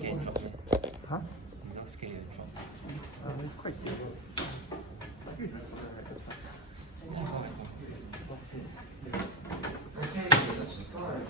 scale trouble. Huh? No scale trouble. It's quite stable. Okay, let's start.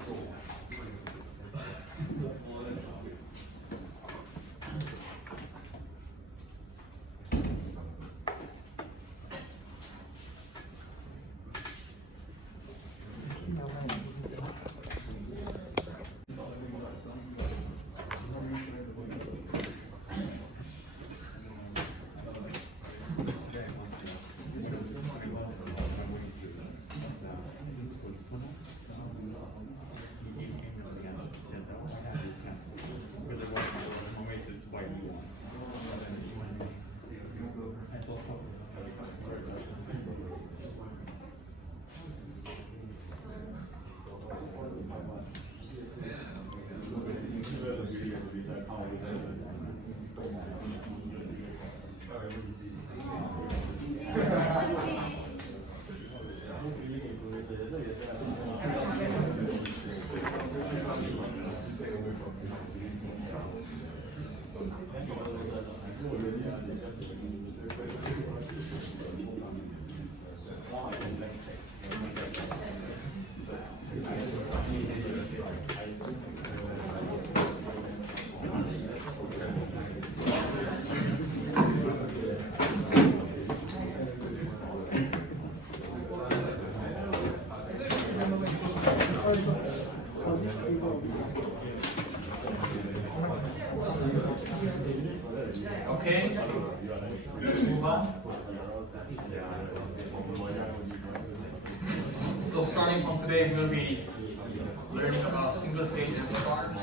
Okay, let's move on. So starting from today, we'll be learning about single stage amplifiers.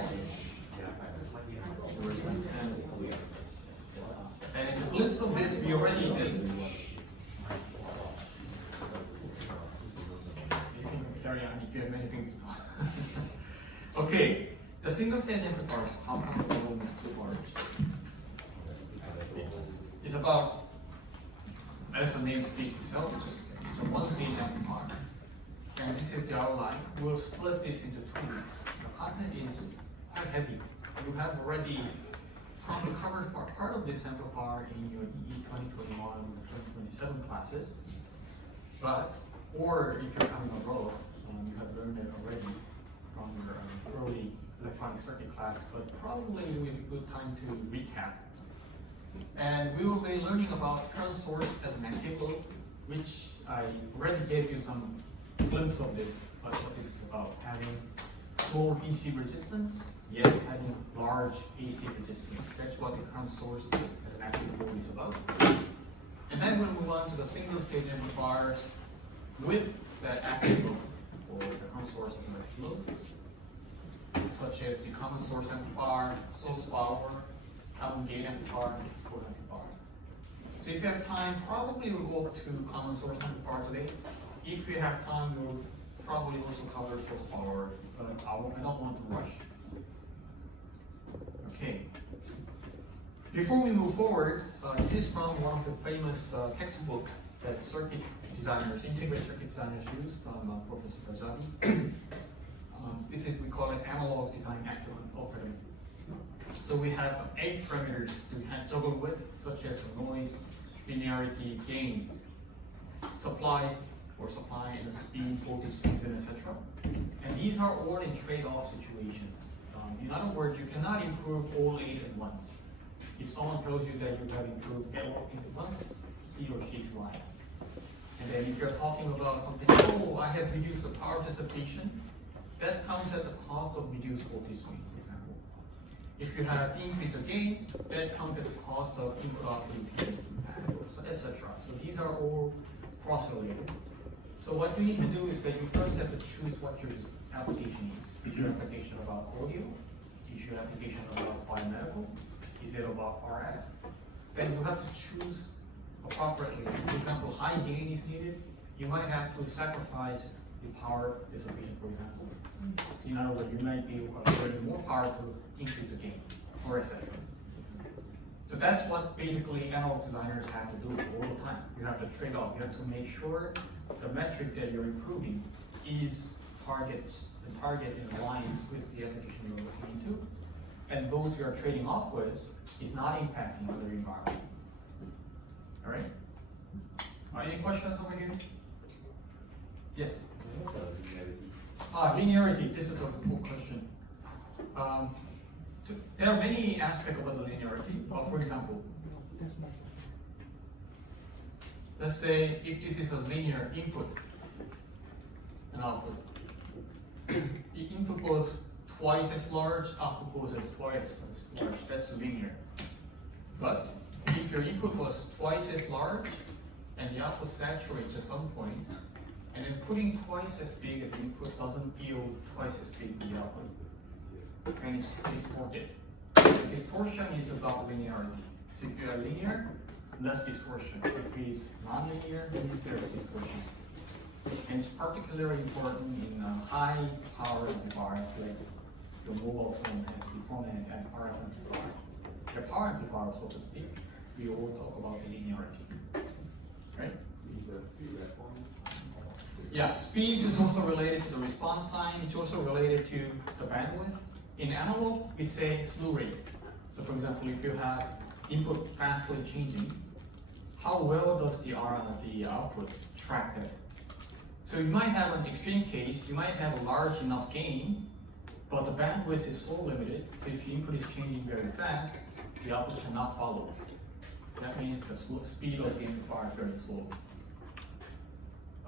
And a glimpse of this we already did. You can carry on if you have many things to talk. Okay, the single stage amplifiers, how come we call these two parts? It's about, as the name states itself, it's a one-stage amplifier. And this is the outline. We'll split this into 2 weeks. The content is quite heavy. You have already probably covered part of this amplifier in your EE 2021 or 2027 classes. Or if you're coming abroad, you have learned it already from your early electronic circuit class, but probably it would be a good time to recap. And we will be learning about current source as an active load, which I already gave you some glimpse of this, but what this is about, having small DC resistance, yet having large AC resistance. That's what the current source as an active load is about. And then we'll move on to the single stage amplifiers with the active load, or the current source as an active load, such as the common source amplifier, source follower, common gate amplifier, and export amplifier. So if you have time, probably we'll go to common source amplifier today. If you have time, we'll probably also cover source follower, but I don't want to rush. Okay. Before we move forward, this is from one of the famous textbook that circuit designers, integrated circuit designers use from Professor Rajavi. This is, we call it analog design active operator. So we have 8 parameters to juggle with, such as noise, linearity, gain, supply and speed, voltage swings, and etc. And these are all in trade-off situation. In other words, you cannot improve all 8 at once. If someone tells you that you have improved everything at once, he or she is lying. And then if you're talking about something, oh, I have reduced the power dissipation, that comes at the cost of reduced voltage swing, for example. If you have increased the gain, that comes at the cost of input impedance impact, etc. So these are all cross-related. So what you need to do is that you first have to choose what your application is. Is your application about audio? Is your application about biomedical? Is it about RF? Then you have to choose appropriately. So for example, high gain is needed. You might have to sacrifice the power dissipation, for example. In other words, you might be generating more power to increase the gain, or etc. So that's what basically analog designers have to do all the time. You have to trade off. You have to make sure the metric that you're improving is target in alliance with the application you're looking into. and those you are trading off with is not impacting other environment. All right? Any questions over here? Yes? Linearity, this is a good question. There are many aspects about the linearity. For example, let's say if this is a linear input and output, the input was twice as large, output was twice as large, that's linear. But if your input was twice as large and the output saturates at some point, and then putting twice as big as the input doesn't yield twice as big the output, and it's distorted. Distortion is about linearity. So if you are linear, less distortion. If it's non-linear, then there's distortion. And it's particularly important in high power amplifiers like the mobile phone has the phone and RF amplifier. The power amplifier, so to speak, we all talk about the linearity. Right? Yeah, speed is also related to the response time. It's also related to the bandwidth. In analog, we say slew rate. So for example, if you have input fastly changing, how well does the output track that? So you might have an extreme case, you might have a large enough gain, but the bandwidth is so limited, so if the input is changing very fast, the output cannot follow. That means the speed of the amplifier is very slow.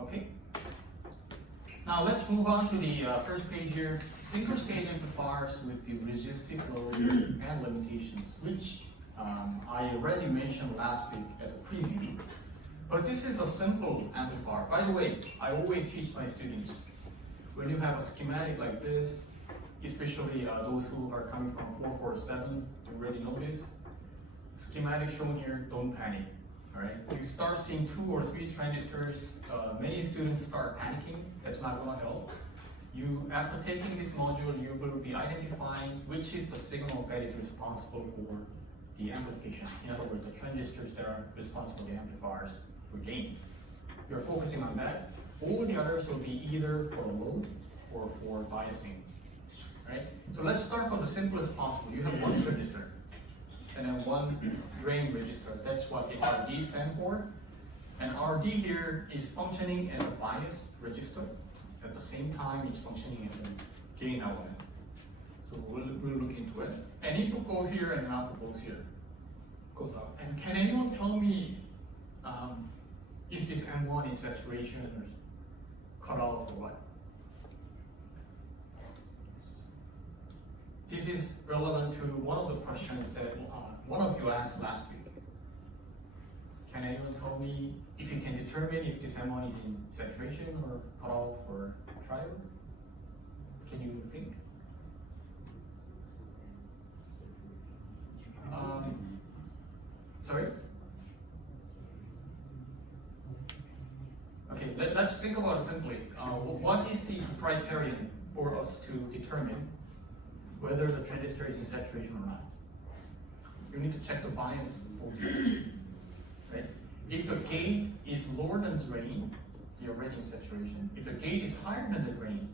Okay? Now let's move on to the first page here. Single state amplifiers with the resistive loading and limitations, which I already mentioned last week as a preview. But this is a simple amplifier. By the way, I always teach my students, when you have a schematic like this, especially those who are coming from 447, you already know this. Schematic shown here, don't panic. All right? You start seeing 2 or 3 transistors, many students start panicking. That's not going to help. After taking this module, you will be identifying which is the signal that is responsible for the amplification. In other words, the transistors that are responsible for the amplifiers for gain. You're focusing on that. All the others will be either for load or for biasing. Right? So let's start from the simplest possible. You have one transistor and then one drain resistor. That's what the RD stands for. And RD here is functioning as a bias resistor. At the same time, it's functioning as a gain element. So we'll look into it. And input goes here and output goes here. Goes out. And can anyone tell me, is this M1 in saturation or cut off or what? This is relevant to one of the questions that one of you asked last week. Can anyone tell me if you can determine if this M1 is in saturation or cut off or triode? Can you think? Sorry? Okay, let's think about it simply. What is the criterion for us to determine whether the transistor is in saturation or not? You need to check the bias voltage. Right? If the gate is lower than drain, you're already in saturation. If the gate is higher than the drain,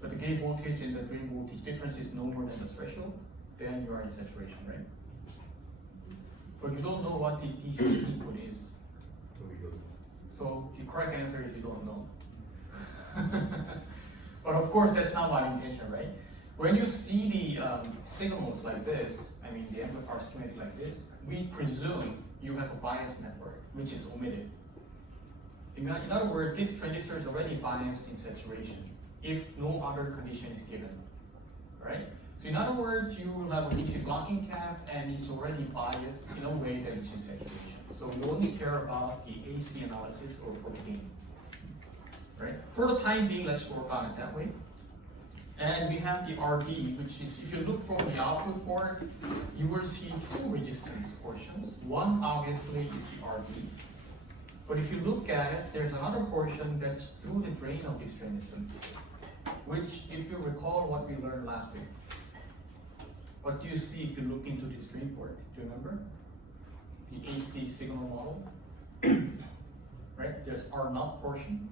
but the gate voltage and the drain voltage difference is no more than the threshold, then you are in saturation, right? But you don't know what the DC input is. So the correct answer is you don't know. But of course, that's not my intention, right? When you see the signals like this, I mean the amplifier schematic like this, we presume you have a bias network, which is omitted. In other words, this transistor is already biased in saturation, if no other condition is given, right? So in other words, you will have a DC blocking cap, and it's already biased in a way that it's in saturation. So we only care about the AC analysis or for the gain, right? For the time being, let's work on it that way. And we have the RD, which is, if you look from the output port, you will see 2 resistance portions. One obviously is the RD. But if you look at it, there's another portion that's through the drain of this transistor, which, if you recall what we learned last week, what do you see if you look into this drain port? Do you remember? The AC signal model, right? There's R0 portion,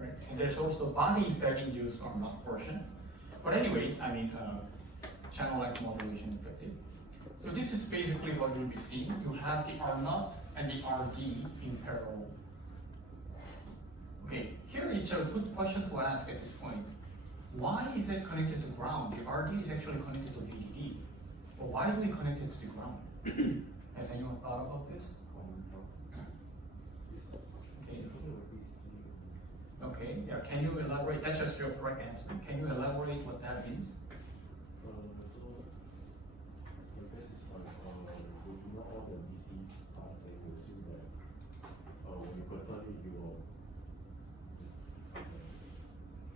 right? And there's also body effect induced R0 portion. But anyways, I mean, channel F modulation effective. So this is basically what you'll be seeing. You have the R0 and the RD in parallel. Okay, here it's a good question to ask at this point. Why is it connected to ground? The RD is actually connected to VDD. Well, why do we connect it to the ground? Has anyone thought about this? Okay. Okay, yeah, can you elaborate? That's just your correct answer. Can you elaborate what that means?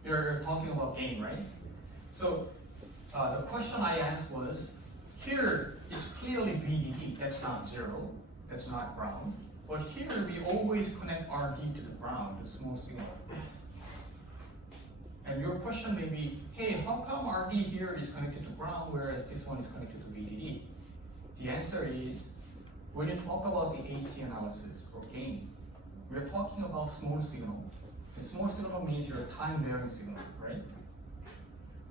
You're talking about gain, right? So the question I asked was, here it's clearly VDD, that's not zero, that's not ground. But here we always connect RD to the ground, the small signal. And your question may be, hey, how come RD here is connected to ground, whereas this one is connected to VDD? The answer is, when you talk about the AC analysis or gain, we're talking about small signal. And small signal means you're a time-varying signal, right?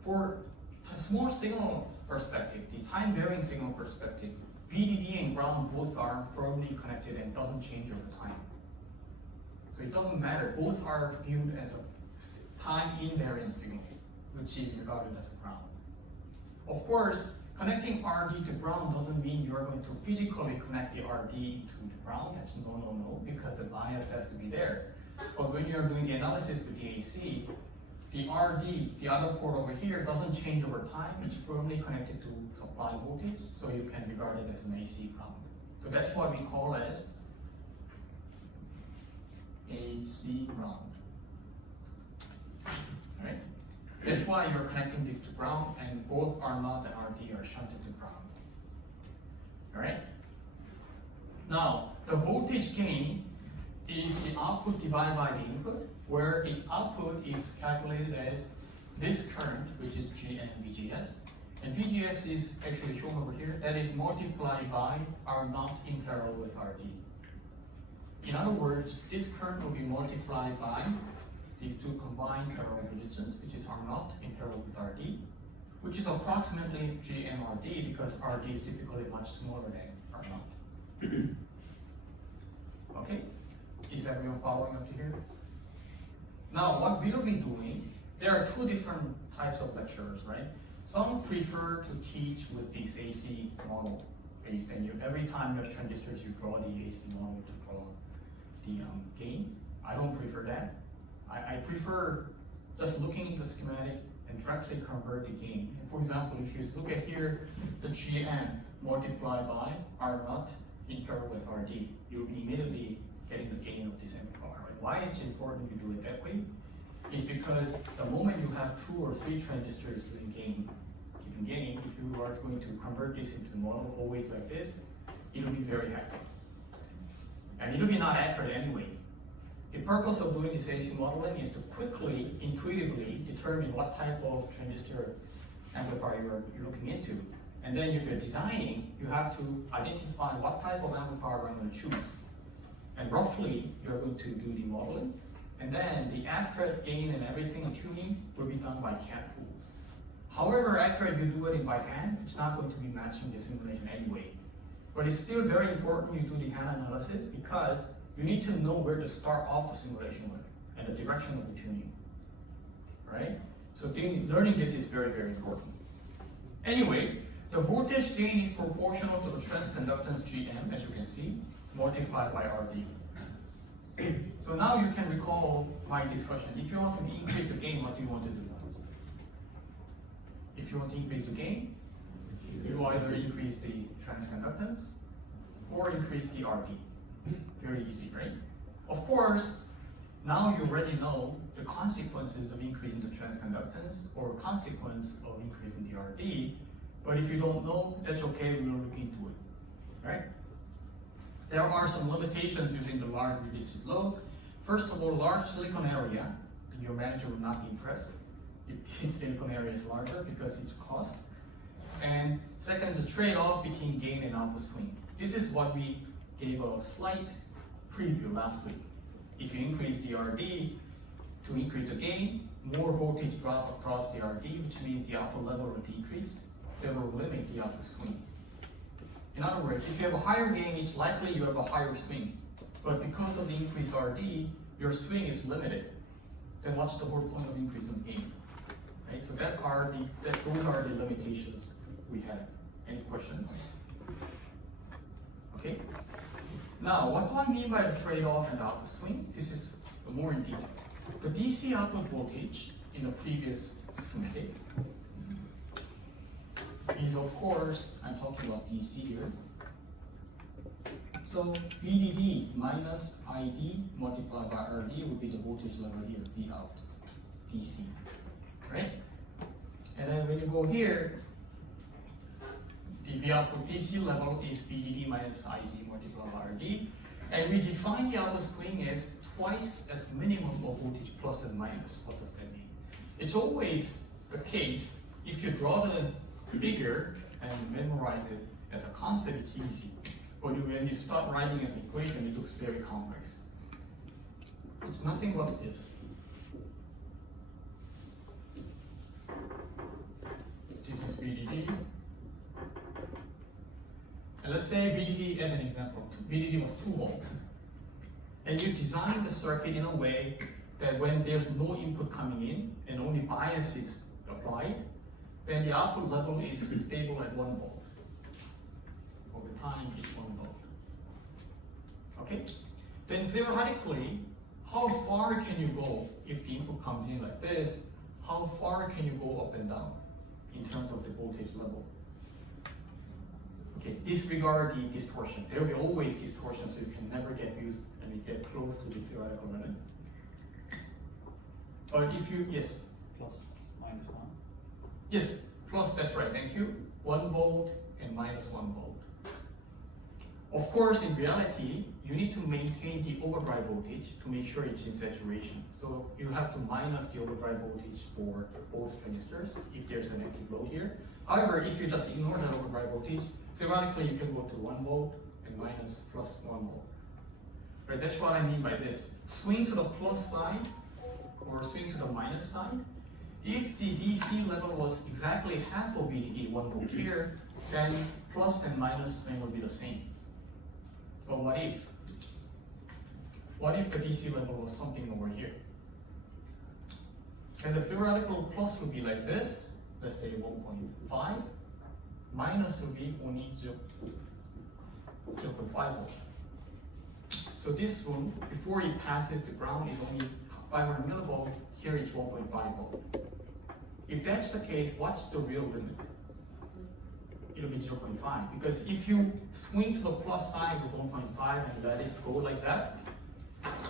For a small signal perspective, the time-varying signal perspective, VDD and ground both are firmly connected and doesn't change over time. So it doesn't matter, both are viewed as a time-invariant signal, which is regarded as a ground. Of course, connecting RD to ground doesn't mean you're going to physically connect the RD to the ground. That's no, because the bias has to be there. But when you're doing the analysis with the AC, the RD, the other port over here, doesn't change over time. It's firmly connected to supply voltage, so you can regard it as an AC ground. So that's what we call as AC ground. All right? That's why you're connecting this to ground, and both R0 and RD are shunted to ground. All right? Now, the voltage gain is the output divided by the input, where the output is calculated as this current, which is GM VGS, and VGS is actually shown over here, that is multiplied by R0 in parallel with RD. In other words, this current will be multiplied by these two combined parallel resistance, which is R0 in parallel with RD, which is approximately GMRD, because RD is typically much smaller than R0. Okay? Is everyone following up to here? Now, what we'll be doing, there are two different types of lecturers, right? Some prefer to teach with this AC model based, and every time you have transistors, you draw the AC model to draw the gain. I don't prefer that. I prefer just looking at the schematic and directly convert the gain. And for example, if you look at here, the GM multiplied by R0 in parallel with RD, you'll be immediately getting the gain of this amplifier. Right? Why it's important to do it that way is because the moment you have 2 or 3 transistors doing gain, keeping gain, if you are going to convert this into a model always like this, it'll be very hectic. And it'll be not accurate anyway. The purpose of doing this AC modeling is to quickly, intuitively determine what type of transistor amplifier you're looking into. And then if you're designing, you have to identify what type of amplifier I'm going to choose. And roughly, you're going to do the modeling. And then the accurate gain and everything and tuning will be done by CAD tools. However accurate you do it by hand, it's not going to be matching the simulation anyway. But it's still very important you do the hand analysis, because you need to know where to start off the simulation with and the direction of the tuning, right? So learning this is very, very important. Anyway, the voltage gain is proportional to the transconductance GM, as you can see, multiplied by RD. So now you can recall my discussion. If you want to increase the gain, what do you want to do? If you want to increase the gain, you either increase the transconductance or increase the RD. Very easy, right? Of course, now you already know the consequences of increasing the transconductance or consequence of increasing the RD, but if you don't know, that's okay, we'll look into it, right? There are some limitations using the large resistive load. First of all, large silicon area, your manager will not be impressed if the silicon area is larger because it's cost. And second, the trade-off between gain and output swing. This is what we gave a slight preview last week. If you increase the RD to increase the gain, more voltage drop across the RD, which means the output level will decrease. that will limit the output swing. In other words, if you have a higher gain, it's likely you have a higher swing. But because of the increased RD, your swing is limited. Then what's the whole point of increasing gain? Right? So those are the limitations we have. Any questions? Okay. Now, what do I mean by the trade-off and the output swing? This is more in detail. The DC output voltage in the previous schematic is, of course, I'm talking about DC here. So VDD minus ID multiplied by RD would be the voltage level here, V out, DC, right? And then when you go here, the V output DC level is VDD minus ID multiplied by RD. And we define the output swing as twice as minimum of voltage plus and minus. What does that mean? It's always the case, if you draw the figure and memorize it as a concept, it's easy. But when you start writing as an equation, it looks very complex. It's nothing but this. This is VDD. And let's say VDD as an example. VDD was 2 volt. And you design the circuit in a way that when there's no input coming in and only bias is applied, then the output level is stable at 1 volt. Over time, it's 1 volt. Okay? Then theoretically, how far can you go if the input comes in like this? How far can you go up and down in terms of the voltage level? Okay, disregard the distortion. There will be always distortion, so you can never get used and get close to the theoretical limit. But if you, yes? Plus minus 1. Yes, plus, that's right, thank you. 1 volt and minus 1 volt. Of course, in reality, you need to maintain the overdrive voltage to make sure it's in saturation. So you have to minus the overdrive voltage for both transistors if there's an active load here. However, if you just ignore that overdrive voltage, theoretically you can go to 1 volt and minus plus 1 volt. Right, that's what I mean by this. Swing to the plus side or swing to the minus side. If the DC level was exactly half of VDD, 1 volt here, then plus and minus swing would be the same. But what if? What if the DC level was something over here? And the theoretical plus would be like this, let's say 1.5, minus would be only 0.5 volt. So this one, before it passes the ground, is only 500 millivolt, here it's 1.5 volt. If that's the case, what's the real limit? It'll be 0.5, because if you swing to the plus side with 1.5 and let it go like that,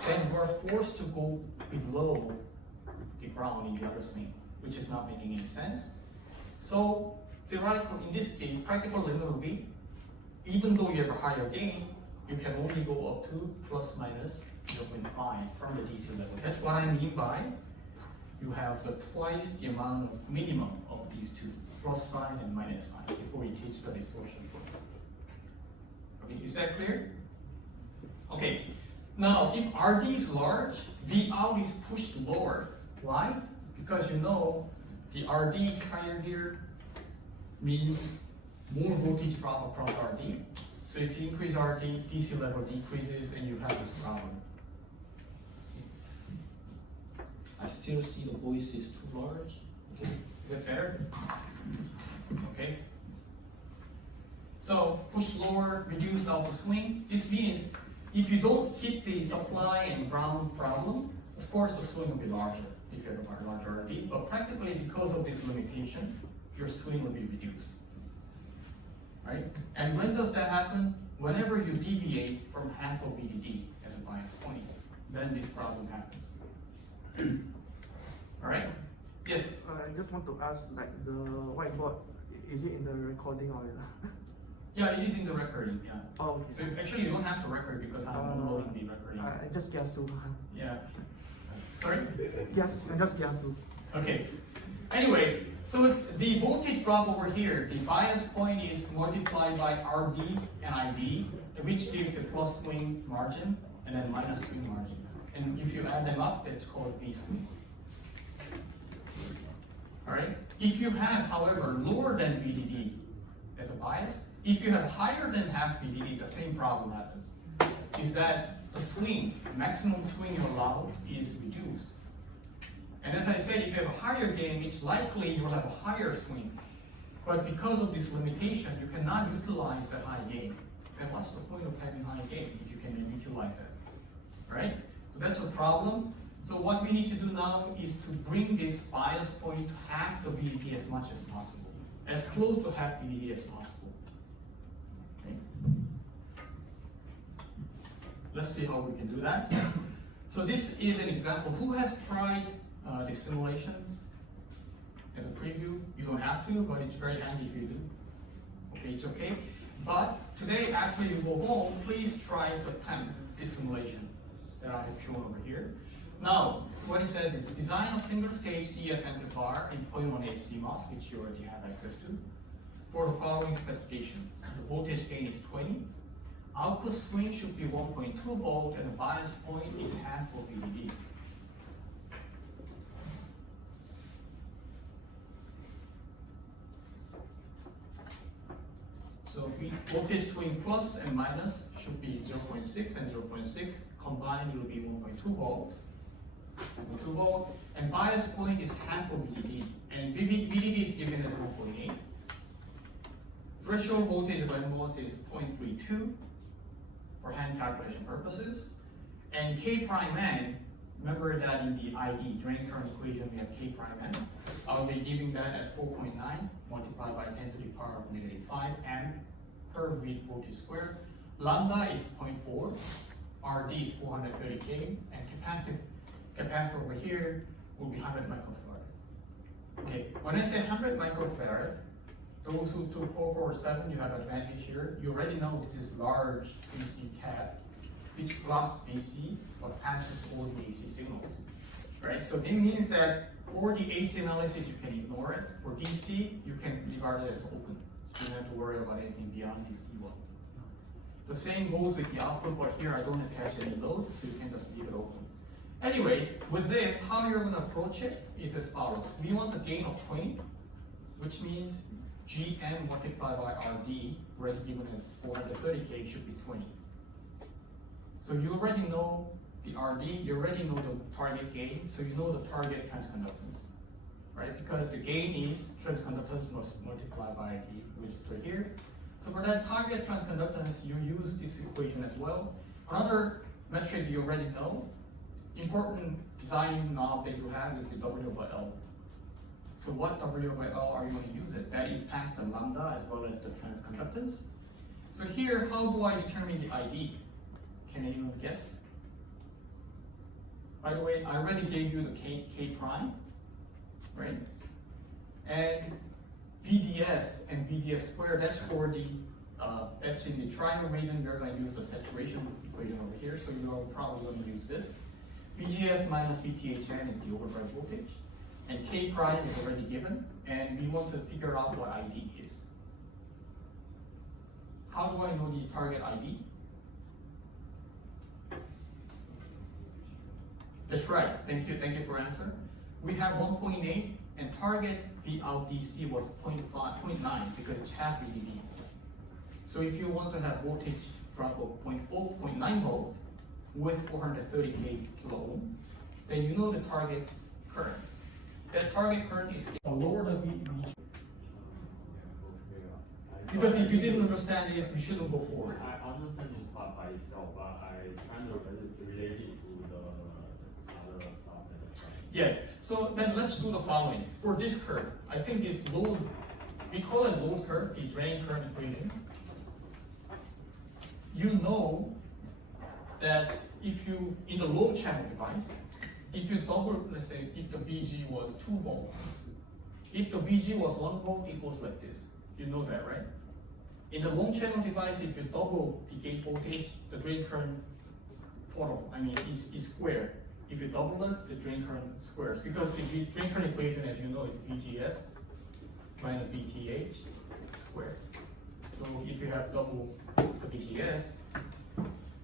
then you are forced to go below the ground in the other swing, which is not making any sense. So theoretical, in this case, practical limit will be, even though you have a higher gain, you can only go up to plus minus 0.5 from the DC level. That's what I mean by you have the twice the amount of minimum of these two, plus sign and minus sign, before you teach the distortion. Okay, is that clear? Okay, now if RD is large, V out is pushed lower. Why? Because you know the RD higher here means more voltage drop across RD. So if you increase RD, DC level decreases and you have this problem. I still see the voice is too large. Okay, is that better? Okay. So push lower, reduce the output swing. This means if you don't hit the supply and ground problem, of course the swing will be larger if you have a larger RD, but practically because of this limitation, your swing will be reduced. Right? And when does that happen? Whenever you deviate from half of VDD as a bias point, then this problem happens. All right? Yes? I just want to ask, like the whiteboard, is it in the recording or not? Yeah, it is in the recording, yeah. Oh, okay. So actually you don't have to record because I'm uploading the recording. I just guess so. Yeah. Sorry? Yes, I just guess so. Okay. Anyway, so the voltage drop over here, the bias point is multiplied by RD and ID, which gives the plus swing margin and then minus swing margin. And if you add them up, that's called V swing. All right. If you have, however, lower than VDD as a bias, if you have higher than half VDD, the same problem happens. Is that the swing, maximum swing you allow is reduced. And as I said, if you have a higher gain, it's likely you will have a higher swing. But because of this limitation, you cannot utilize the high gain. Then what's the point of having high gain if you can utilize it? Right? So that's a problem. So what we need to do now is to bring this bias point to half the VDD as much as possible, as close to half VDD as possible. Okay? Let's see how we can do that. So this is an example. Who has tried this simulation as a preview? You don't have to, but it's very handy if you do. Okay, it's okay. But today, after you go home, please try to attempt this simulation that I have shown over here. Now, what it says is design a single stage CS amplifier in 0.18 CMOS, which you already have access to, for the following specification. The voltage gain is 20. Output swing should be 1.2 volt, and the bias point is half of VDD. So voltage swing plus and minus should be 0.6 and 0.6. Combined, it will be 1.2 volt. 1.2 volt. And bias point is half of VDD. And VDD is given as 1.8. Threshold voltage of NMOS is 0.32 for hand calculation purposes. And K prime N, remember that in the ID, drain current equation, we have K prime N. I'll be giving that as 4.9 multiplied by 10 to the power of -5 amp per meter voltage squared. Lambda is 0.4, RD is 430K, and capacitor over here will be 100 microfarad. Okay, when I say 100 microfarad, those who took 447, you have advantage here. You already know this is large DC cap, which blocks DC but passes all the AC signals. Right? So it means that for the AC analysis, you can ignore it. For DC, you can regard it as open. You don't have to worry about anything beyond DC1. The same goes with the output, but here I don't attach any load, so you can just leave it open. Anyways, with this, how you're going to approach it is as follows. We want a gain of 20, which means GM multiplied by RD, already given as 430K, should be 20. So you already know the RD, you already know the target gain, so you know the target transconductance, right? Because the gain is transconductance multiplied by ID, which is right here. So for that target transconductance, you use this equation as well. Another metric you already know, important design knob that you have is the W/L. So what W/L are you going to use it? That impacts the lambda as well as the transconductance. So here, how do I determine the ID? Can anyone guess? By the way, I already gave you the K prime, right? And VDS and VDS squared, that's for the, that's in the triangle region. We're going to use the saturation equation over here, so you're probably going to use this. VGS minus VTHN is the overdrive voltage, and K prime is already given, and we want to figure out what ID is. How do I know the target ID? That's right, thank you for answer. We have 1.8, and target V out DC was 0.9 because it's half VDD. So if you want to have voltage drop of 0.9 volt with 430K kilo ohm, then you know the target current. That target current is lower than VDD. Because if you didn't understand this, you shouldn't go forward. I understand this part by itself, but I kind of relate it to the other stuff. Yes, so then let's do the following. For this curve, I think this load, we call it load curve, the drain current equation. You know that if you, in the low channel device, if you double, let's say, if the VG was 2 volt, if the VG was 1 volt, it goes like this. You know that, right? In the long channel device, if you double the gate voltage, the drain current is squared. If you double it, the drain current squares. Because the drain current equation, as you know, is VGS minus VTH squared. So if you have double the VGS,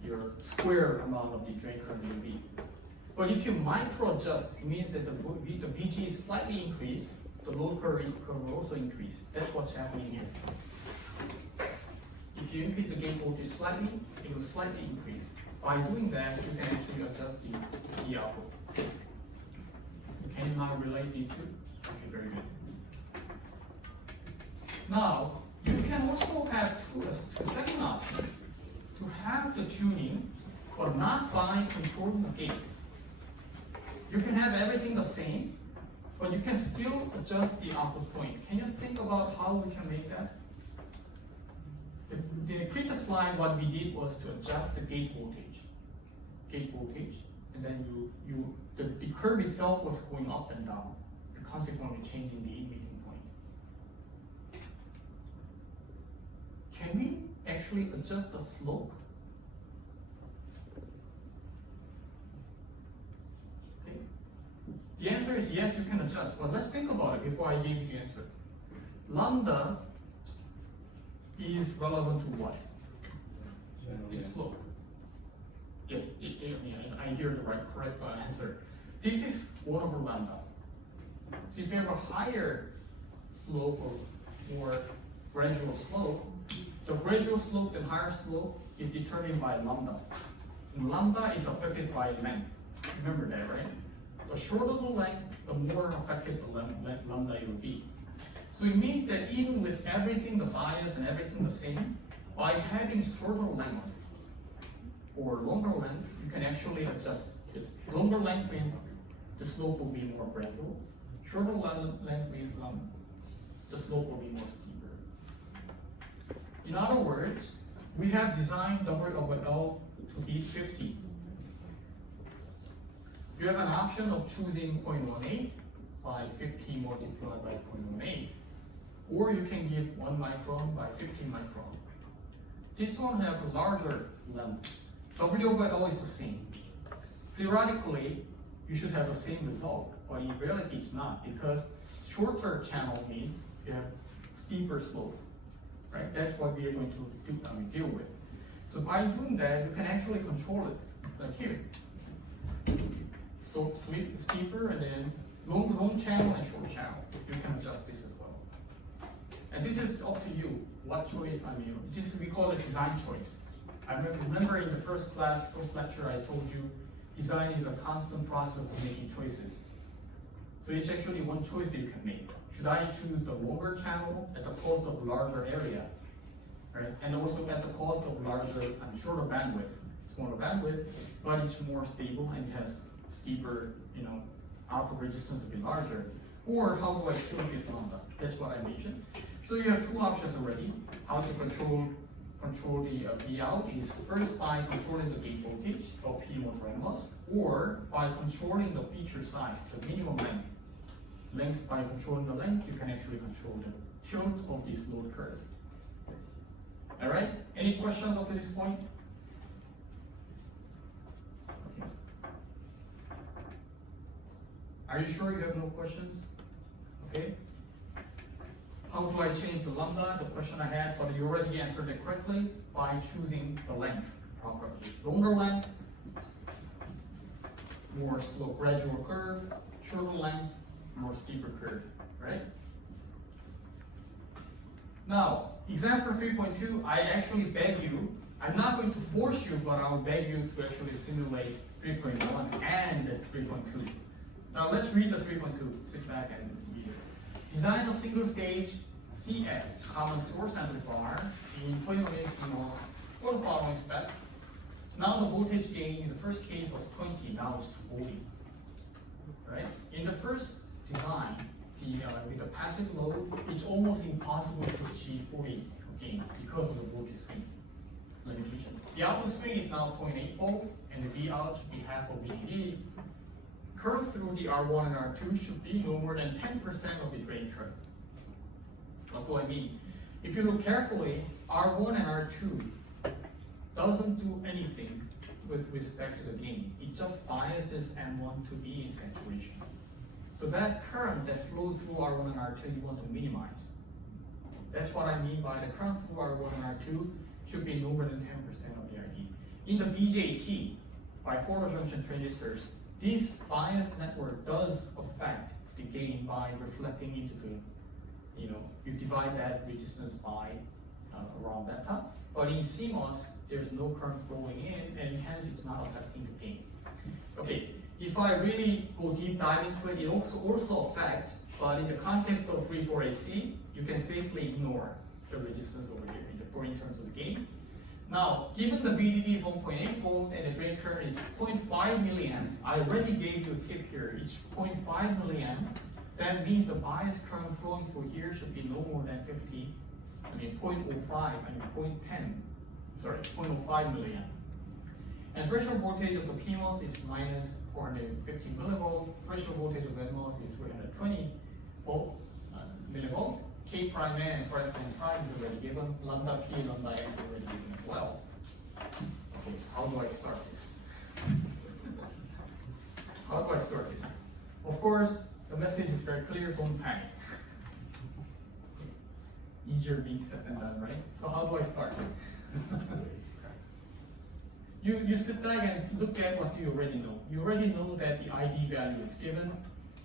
your square amount of the drain current will be. But if you micro adjust, it means that the VG is slightly increased, the load curve will also increase. That's what's happening here. If you increase the gate voltage slightly, it will slightly increase. By doing that, you can actually adjust the output. So can you now relate these two? Okay, very good. Now, you can also have a second option to have the tuning, but not by controlling the gate. You can have everything the same, but you can still adjust the output point. Can you think about how we can make that? In the previous slide, what we did was to adjust the gate voltage, and then the curve itself was going up and down, and consequently changing the emitting point. Can we actually adjust the slope? Okay. The answer is yes, you can adjust, but let's think about it before I give you the answer. Lambda is relevant to what? The slope. Yes, I hear the correct answer. This is 1 over lambda. So if you have a higher slope or more gradual slope, the gradual slope and higher slope is determined by lambda. And lambda is affected by length. Remember that, right? The shorter the length, the more affected the lambda will be. So it means that even with everything, the bias and everything the same, by having shorter length or longer length, you can actually adjust this. Longer length means the slope will be more gradual. Shorter length means the slope will be more steeper. In other words, we have designed W over L to be 50. You have an option of choosing 0.18 by 50 multiplied by 0.18. Or you can give 1 micron by 15 micron. This one have a larger length. W over L is the same. Theoretically, you should have the same result, but in reality it's not, because shorter channel means you have steeper slope, right? That's what we are going to deal with. So by doing that, you can actually control it, like here. Slope steeper, and then long channel and short channel. You can adjust this as well. And this is up to you. What choice? We call it design choice. I remember in the first lecture, I told you design is a constant process of making choices. So it's actually one choice that you can make. Should I choose the longer channel at the cost of larger area, right? And also at the cost of shorter bandwidth, smaller bandwidth, but it's more stable and has steeper, output resistance will be larger. Or how do I tune this lambda? That's what I mentioned. So you have two options already. How to control the V out is first by controlling the gate voltage of PMOS RMOS, or by controlling the feature size, the minimum length. By controlling the length, you can actually control the tilt of this load curve. All right. Any questions up to this point? Okay. Are you sure you have no questions? Okay. How do I change the lambda? The question I had, but you already answered it correctly by choosing the length properly. Longer length, more slow gradual curve. Shorter length, more steeper curve, right? Now, example 3.2, I actually beg you, I'm not going to force you, but I will beg you to actually simulate 3.1 and 3.2. Now let's read the 3.2, sit back and read it. Design a single stage CX, common source amplifier, in plain wave CMOS for the following spec. Now the voltage gain in the first case was 20, now it's 40. Right? In the first design, with the passive load, it's almost impossible to achieve 40 gain because of the voltage swing limitation. The output swing is now 0.8 volt, and the V out should be half of VDD. Current through the R1 and R2 should be no more than 10% of the drain current. What do I mean? If you look carefully, R1 and R2 doesn't do anything with respect to the gain. It just biases M1 to be in saturation. So that current that flows through R1 and R2 you want to minimize. That's what I mean by the current through R1 and R2 should be no more than 10% of the ID. In the BJT, bipolar junction transistors, this bias network does affect the gain by reflecting into the, you divide that resistance by around beta. But in CMOS, there's no current flowing in, and hence it's not affecting the gain. Okay, if I really go deep dive into it, it also affects, but in the context of 3,4-AC, you can safely ignore the resistance over here in terms of the gain. Now, given the VDD is 1.8 volt and the drain current is 0.5 milliamp, I already gave you a tip here. It's 0.5 milliamp. That means the bias current flowing through here should be no more than 0.05 milliamp. And threshold voltage of the PMOS is minus 450 millivolt. Threshold voltage of NMOS is 320 millivolt. K prime N and right hand side is already given. Lambda P, lambda N is already given as well. Okay, how do I start this? How do I start this? Of course, the message is very clear, don't panic. Easier being said than done, right? So how do I start? You sit back and look at what you already know. You already know that the ID value is given.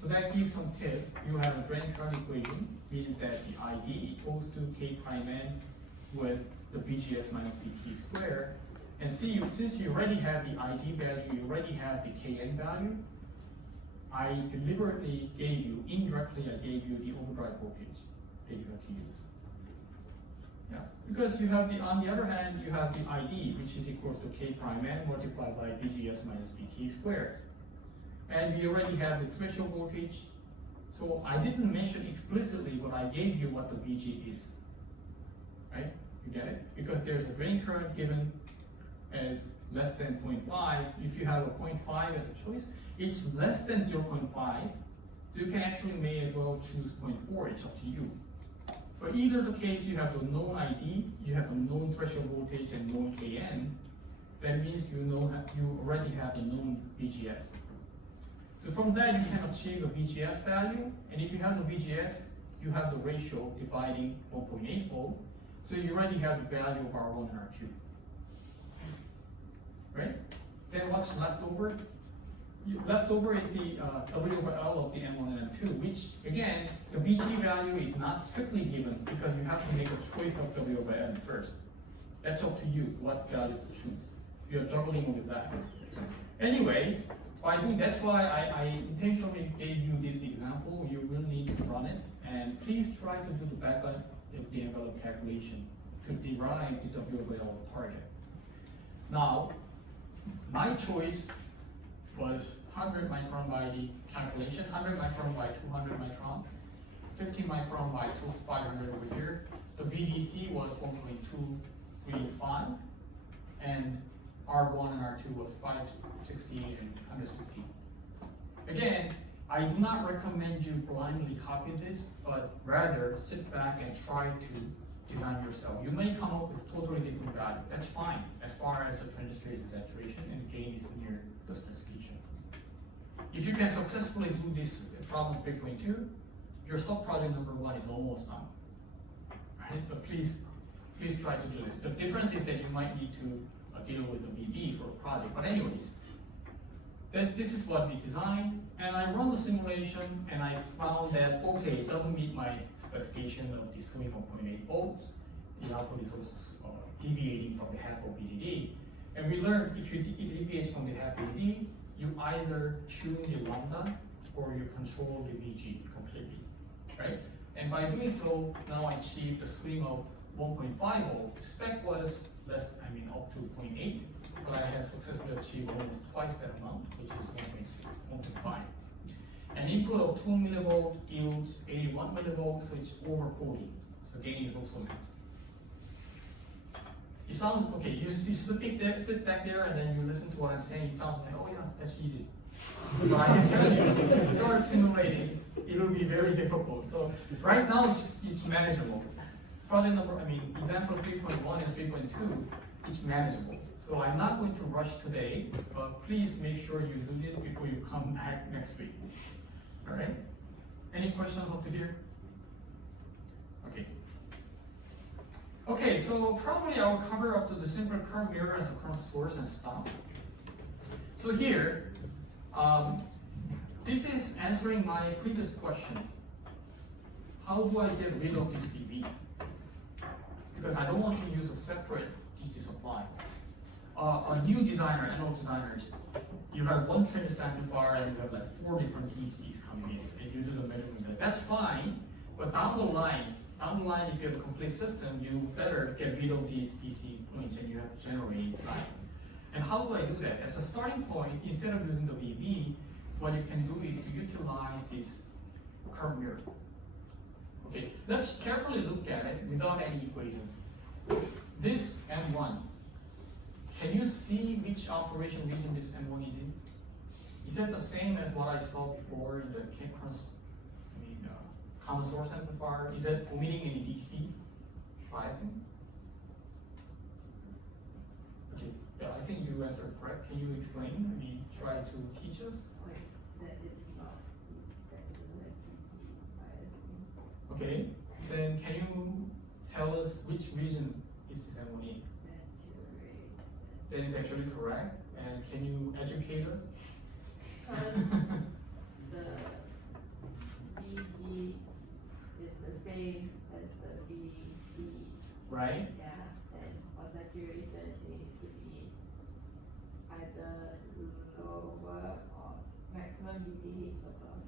So that gives some tip. You have a drain current equation, means that the ID equals to K prime N with the VGS minus VT squared. And see, since you already have the ID value, you already have the Kn value, I deliberately gave you, indirectly I gave you the overdrive voltage that you have to use. Yeah, because you have on the other hand, you have the ID, which is equals to K prime N multiplied by VGS minus VT squared. And we already have the threshold voltage. So I didn't mention explicitly, but I gave you what the VG is. Right? You get it? Because there's a drain current given as less than 0.5. If you have a 0.5 as a choice, it's less than 0.5. So you can actually may as well choose 0.4. It's up to you. For either the case, you have the known ID, you have a known threshold voltage and known Kn. That means you already have a known VGS. So from that, you can achieve the VGS value, and if you have the VGS, you have the ratio dividing 1.8 volt, so you already have the value of R1 and R2. Right? Then what's left over? Left over is the W over L of the M1 and M2, which, again, the VG value is not strictly given because you have to make a choice of W over N first. That's up to you, what value to choose. You're juggling with that. Anyways, by doing, that's why I intentionally gave you this example. You will need to run it, and please try to do the back of the envelope calculation to derive the W over L target. Now, my choice was 100 micron by the calculation, 100 micron by 200 micron, 50 micron by 500 over here. The VDC was 1.235, and R1 and R2 was 568 and 160. Again, I do not recommend you blindly copy this, but rather sit back and try to design yourself. You may come up with totally different value. That's fine, as far as the transistor is saturation and the gain is near the specification. If you can successfully do this problem 3.2, your sub-project number 1 is almost done. Right? So please try to do it. The difference is that you might need to deal with the VB for a project. But anyways, this is what we designed, and I run the simulation, and I found that, okay, it doesn't meet my specification of the swing of 0.8 volts. The output is also deviating from the half of VDD. And we learned if it deviates from the half VDD, you either tune the lambda or you control the VG completely, right? And by doing so, now I achieved the swing of 1.5 volt. The spec was up to 0.8, but I have successfully achieved almost twice that amount, which is 1.6, 1.5. An input of 2 millivolt yields 81 millivolts, so it's over 40. So gain is also met. It sounds okay. You sit back there, and then you listen to what I'm saying. It sounds like, oh yeah, that's easy. But I can tell you, if you start simulating, it will be very difficult. So right now it's manageable. Project number, example 3.1 and 3.2, it's manageable. So I'm not going to rush today, but please make sure you do this before you come back next week. All right? Any questions up to here? Okay. Okay, so probably I'll cover up to the simple current mirror as a current source and stop. So here, this is answering my previous question. How do I get rid of this VB? Because I don't want to use a separate DC supply. A new designer, analog designers, you have one transistor amplifier and you have like 4 different DCs coming in, and you do the measurement. That's fine, but down the line, if you have a complete system, you better get rid of these DC points and you have to generate inside. And how do I do that? As a starting point, instead of using the VB, what you can do is to utilize this curve mirror. Okay, let's carefully look at it without any equations. This M1, can you see which operation region this M1 is in? Is that the same as what I saw before in the common source amplifier? Is that omitting any DC biasing? Okay, yeah, I think you answered correct. Can you explain? Maybe try to teach us. Okay, then can you tell us which region is this M1 in? That is actually correct. And can you educate us? The VG is the same as the VB. Right? Yeah, and for saturation it needs to be either lower or maximum VDH above.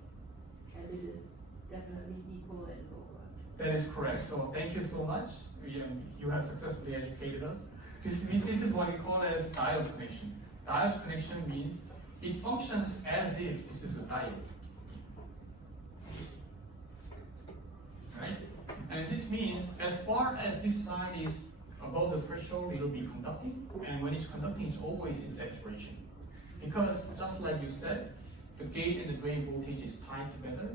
And this is definitely equal and lower. That is correct. So thank you so much. You have successfully educated us. This is what we call as diode connection. Diode connection means it functions as if this is a diode. Right? And this means as far as this side is above the threshold, it will be conducting. And when it's conducting, it's always in saturation. Because just like you said, the gate and the drain voltage is tied together.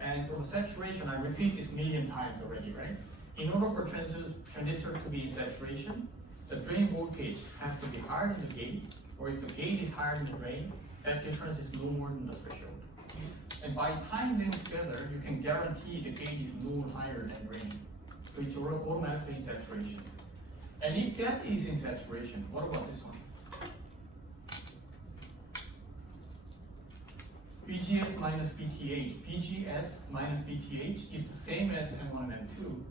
And for the saturation, I repeat this 1,000,000 times already, right? In order for transistor to be in saturation, the drain voltage has to be higher than the gate, or if the gate is higher than the drain, that difference is no more than the threshold. And by tying them together, you can guarantee the gate is no higher than drain. So it's automatically in saturation. And if that is in saturation, what about this one? VGS minus VTH. VGS minus VTH is the same as M1 and M2.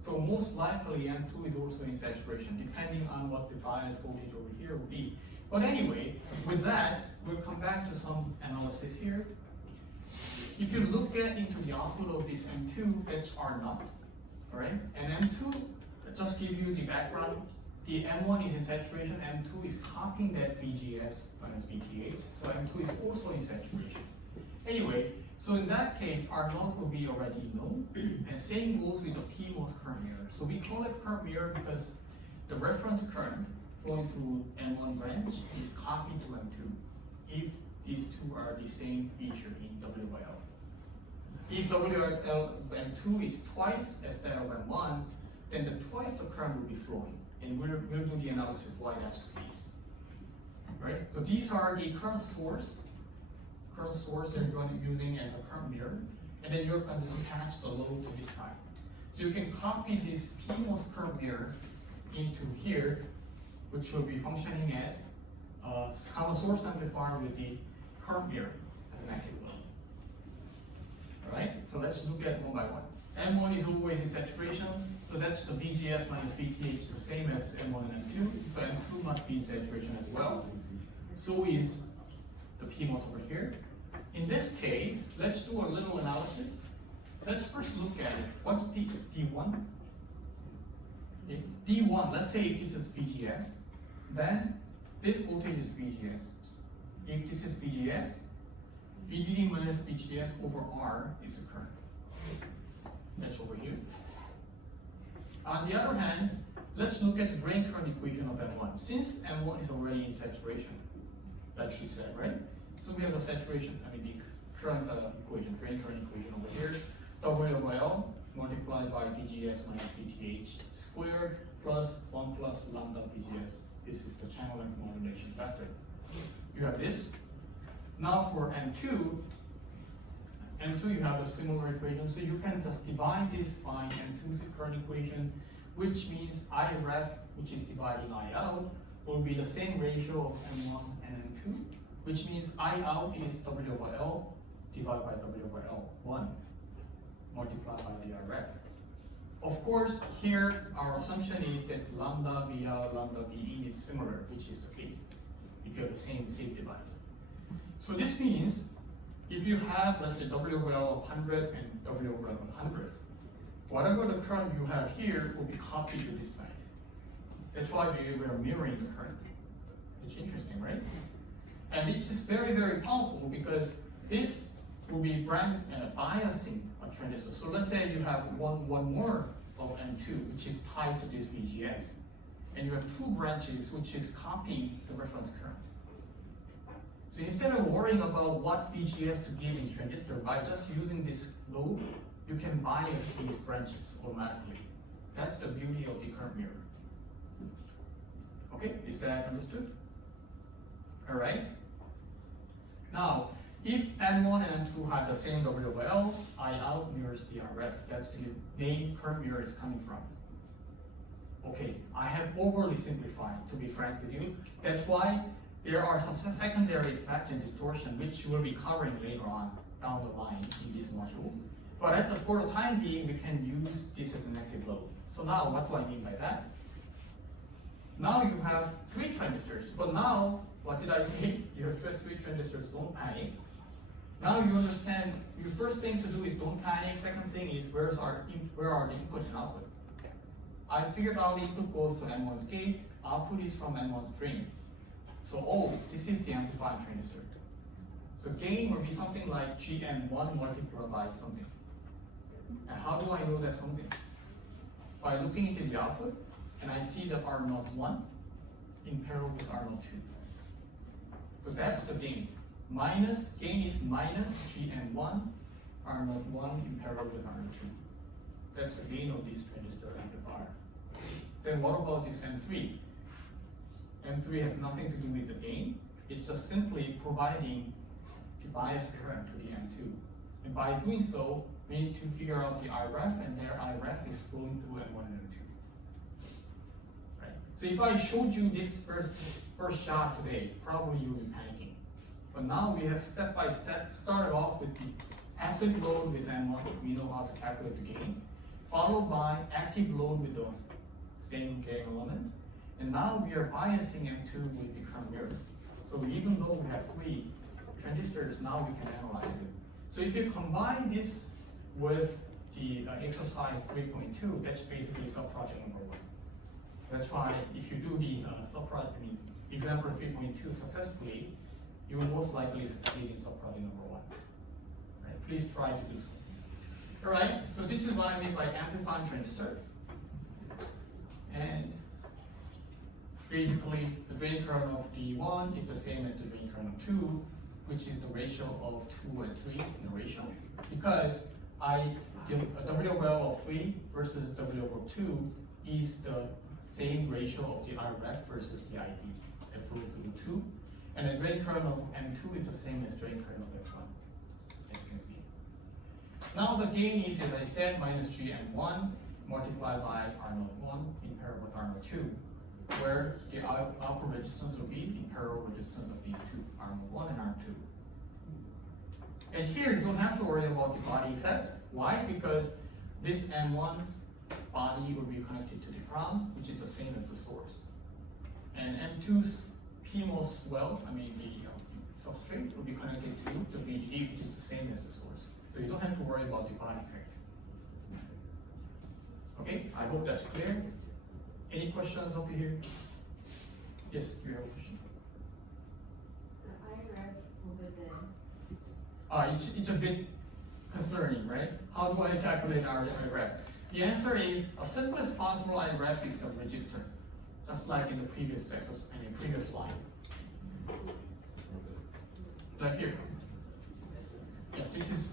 So most likely M2 is also in saturation, depending on what the bias voltage over here will be. But anyway, with that, we'll come back to some analysis here. If you look into the output of this M2, that's R naught, all right? And M2, just give you the background. The M1 is in saturation, M2 is copying that VGS minus VTH, so M2 is also in saturation. Anyway, so in that case, R naught will be already known, and same goes with the PMOS current mirror. So we call it current mirror because the reference current flowing through M1 branch is copied to M2, if these two are the same feature in WL. If WL M2 is twice as that of M1, then twice the current will be flowing, and we'll do the analysis why that's the case. Right? So these are the current source that you're going to be using as a current mirror, and then you're going to attach the load to this side. So you can copy this PMOS current mirror into here, which will be functioning as a common source amplifier with the current mirror as an active load. Alright, so let's look at one by one. M1 is always in saturation, so that's the VGS minus VTH, the same as M1 and M2, so M2 must be in saturation as well. So is the PMOS over here. In this case, let's do a little analysis. Let's first look at it. What's D1? Okay. D1, let's say if this is VGS, then this voltage is VGS. If this is VGS, VDD minus VGS over R is the current. That's over here. On the other hand, let's look at the drain current equation of M1. Since M1 is already in saturation, like she said, right? So we have the saturation, the current equation, drain current equation over here. WL multiplied by VGS minus VTH squared plus 1 plus lambda VGS. This is the channel length modulation factor. You have this. Now for M2 you have a similar equation, so you can just divide this by M2's current equation, which means I ref, which is dividing I out, will be the same ratio of M1 and M2, which means I out is WL divided by W over L1 multiplied by the RF. Of course, here our assumption is that lambda VL, lambda VE is similar, which is the case if you have the same state device. So this means if you have, let's say, W over L of 100 and W over L of 100, whatever the current you have here will be copied to this side. That's why we are mirroring the current. It's interesting, right? And it's just very, very powerful because this will be biasing a transistor. So let's say you have one more of M2, which is tied to this VGS. And you have two branches, which is copying the reference current. So instead of worrying about what VGS to give in transistor, by just using this load, you can bias these branches automatically. That's the beauty of the current mirror. Okay, is that understood? All right. Now, if N1 and N2 have the same W over L, I out mirrors the RF. That's the main current mirror is coming from. Okay, I have overly simplified, to be frank with you. That's why there are some secondary effect and distortion, which we'll be covering later on down the line in this module. But for the time being, we can use this as an active load. So now, what do I mean by that? Now you have 3 transistors, but now, what did I say? You have just 3 transistors, don't panic. Now you understand, your first thing to do is don't panic. Second thing is, where are the input and output? I figured out input goes to N1's gate, output is from N1's drain. So, oh, this is the amplifying transistor. So gain will be something like GM1 multiplied by something. And how do I know that something? By looking into the output, and I see that R01 in parallel with R02. So that's the gain. Gain is minus GM1, R01 in parallel with R02. That's the gain of this transistor amplifier. Then what about this M3? M3 has nothing to do with the gain. It's just simply providing the bias current to the M2. And by doing so, we need to figure out the IREF, and their IREF is flowing through M1 and M2. Right? So if I showed you this first shot today, probably you will be panicking. But now we have step by step started off with the passive load with M1. We know how to calculate the gain, followed by active load with the same gain element. And now we are biasing M2 with the current mirror. So even though we have 3 transistors, now we can analyze it. So if you combine this with the exercise 3.2, that's basically subproject number 1. That's why if you do the example 3.2 successfully, you will most likely succeed in subproject number 1. Right? Please try to do so. All right, so this is what I mean by amplifying transistor. And basically, the drain current of D1 is the same as the drain current of 2, which is the ratio of 2 and 3 in the ratio. Because I give a W over L of 3 versus W over 2 is the same ratio of the RF versus the ID that flows through 2. And the drain current of M2 is the same as drain current of F1, as you can see. Now the gain is, as I said, minus GM1 multiplied by R01 in parallel with R02, where the output resistance will be the parallel resistance of these two, R01 and R2. And here you don't have to worry about the body effect. Why? Because this M1 body will be connected to the ground, which is the same as the source. And M2's PMOS well, the substrate will be connected to the VDD, which is the same as the source. So you don't have to worry about the body effect. Okay, I hope that's clear. Any questions up here? Yes, do you have a question? The IREF over there. It's a bit concerning, right? How do I calculate our IREF? The answer is, as simple as possible, IREF is a register, just like in the previous section and the previous slide. Like here. Yeah, this is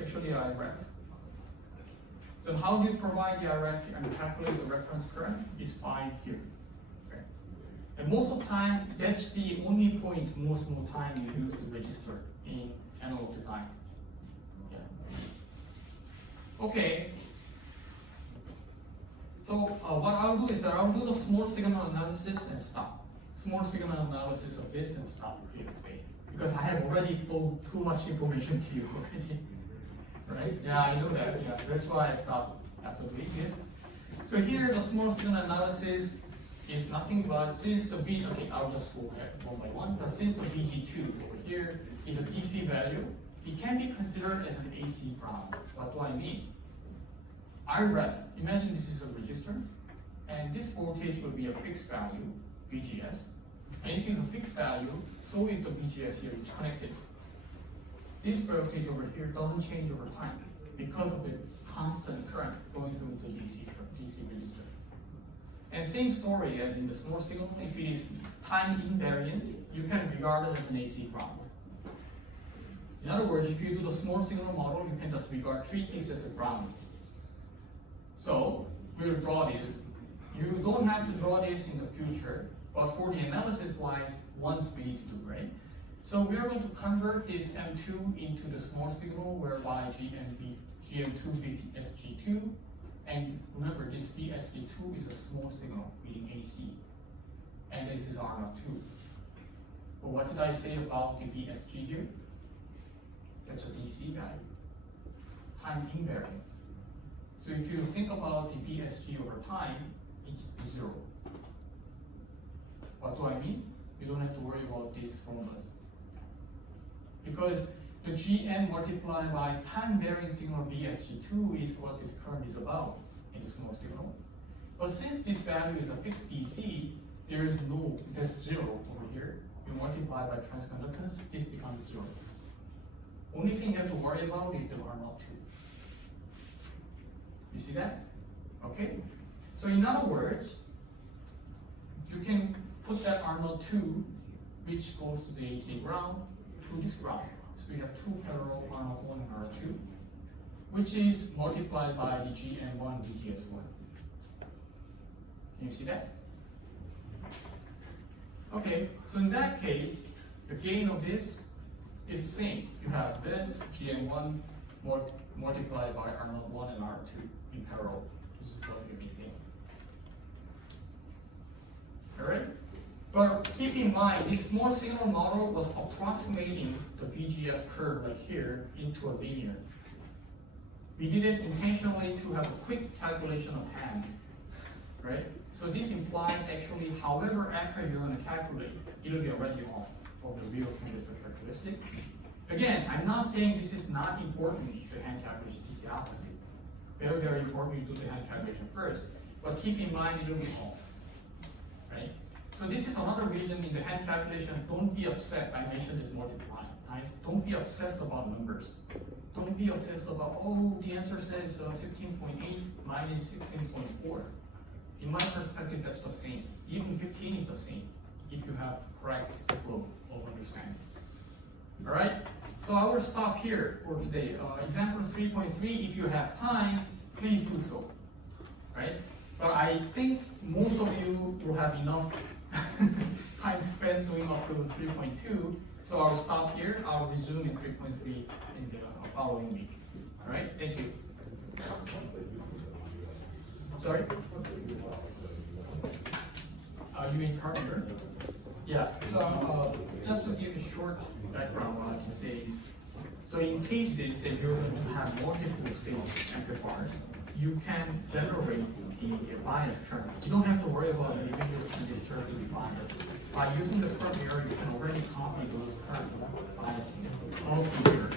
actually IREF. So how do you provide the RF and calculate the reference current? It's by here. Okay. And most of the time, that's the only point most of the time you use the register in analog design. Yeah. Okay. So what I'll do is that I'll do the small signal analysis and stop. Small signal analysis of this and stop here today. because I have already told too much information to you already. Right? Yeah, I know that. Yeah, that's why I stopped after doing this. So here, the small signal analysis is nothing but since the B. Okay, I'll just go ahead one by one. But since the VG2 over here is a DC value, it can be considered as an AC ground. What do I mean? IREF. Imagine this is a resistor, and this voltage will be a fixed value, VGS. Anything is a fixed value, so is the VGS here connected. This voltage over here doesn't change over time because of the constant current going through the DC resistor. And same story as in the small signal, if it is time invariant, you can regard it as an AC ground. In other words, if you do the small signal model, you can just treat this as a ground. So we'll draw this. You don't have to draw this in the future, but for the analysis wise, once we need to do, right? So we are going to convert this M2 into the small signal whereby GM2 VSG2, and remember this VSG2 is a small signal, meaning AC, and this is R02. But what did I say about the VSG here? That's a DC value, time invariant. So if you think about the VSG over time, it's 0. What do I mean? You don't have to worry about these formulas. Because the GM multiplied by time varying signal VSG2 is what this current is about in the small signal. But since this value is a fixed DC, there's 0 over here. You multiply by transconductance, this becomes 0. Only thing you have to worry about is the R02. You see that? Okay? So in other words, you can put that R02, which goes to the AC ground, to this ground. So we have two parallel R01 and R2, which is multiplied by the GM1 VGS1. Can you see that? Okay, so in that case, the gain of this is the same. You have this GM1 multiplied by R01 and R2 in parallel. This is what you gain. Alright? But keep in mind, this small signal model was approximating the VGS curve right here into a linear. We did it intentionally to have a quick calculation of hand, right? So this implies actually, however accurate you're going to calculate, it'll be already off of the real transistor characteristic. Again, I'm not saying this is not important, the hand calculation, it's the opposite. Very, very important you do the hand calculation first, but keep in mind it'll be off, right? So this is another reason in the hand calculation, don't be obsessed, I mentioned this multiple times, don't be obsessed about numbers. Don't be obsessed about, oh, the answer says 16.8 minus 16.4. In my perspective, that's the same. Even 15 is the same, if you have correct flow of understanding. All right, so I will stop here for today. Example 3.3, if you have time, please do so, right? But I think most of you will have enough time spent doing up to 3.2, so I'll stop here. I'll resume in 3.3 in the following week. All right, thank you. Sorry? You mean Carpenter? Yeah, so just to give a short background, what I can say is, so in cases that you're going to have multiple stage amplifiers, you can generate the bias current. You don't have to worry about individual transistor to be biased. By using the current mirror, you can already copy those current biasing of the mirror.